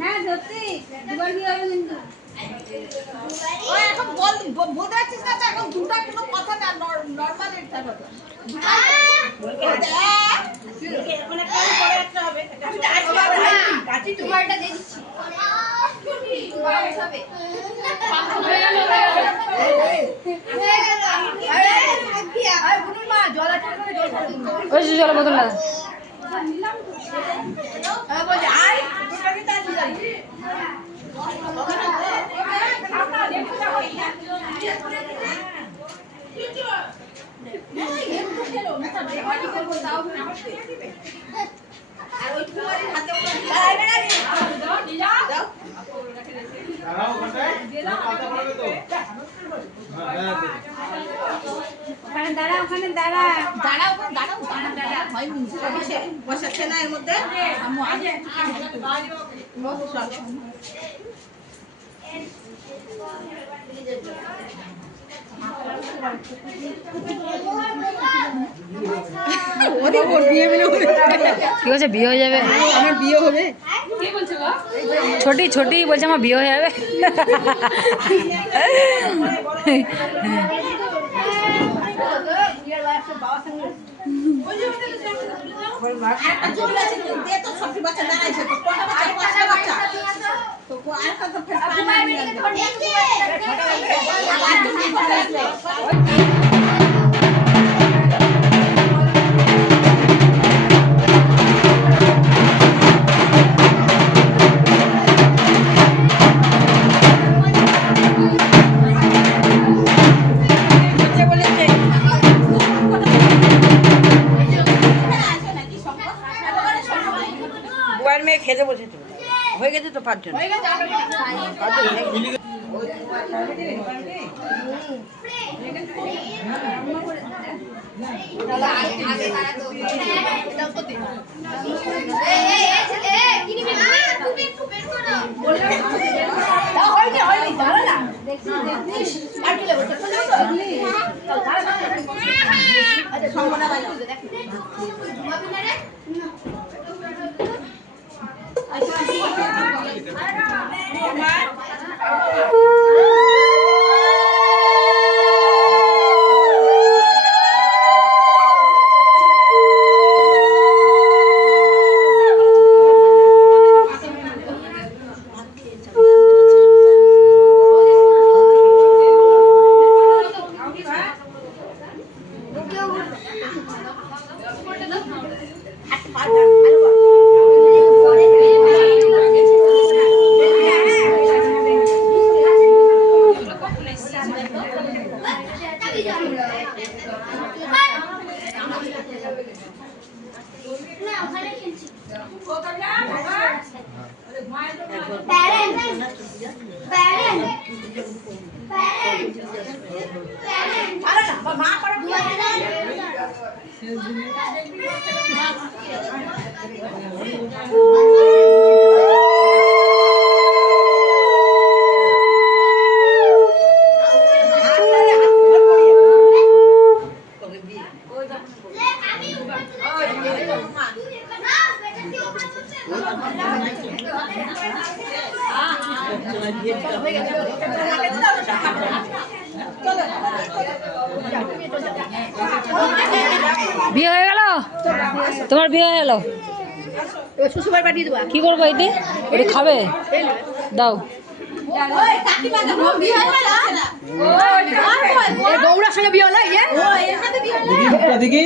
না সত্যি দুবার বিয়ে হবে কিন্তু এখন বলতে পারছিস না এখন দুটা কোনো কথা না নরমাল একটা কথা দুবারটা দিয়ে দিচ্ছি জল বোতল না ওখানে দাঁড়া বসাচ্ছে না এর মধ্যে ঠিক আছে বিয়ে হয়ে যাবে আমার বিয়ে হবে ছোটি ছোটি বলছে আমার বিয়ে হয়ে যাবে মেয়ে খেতে বসেছে হয়ে গেছে তো 5 জন বিয়ে হয়ে গেল তোমার বিয়ে হয়ে গেল শ্বশুরবাড়ি পাঠিয়ে দেবো কি করবো এটি এটা খাবে দাও গৌড়ার সঙ্গে বিয়ে হলো দেখি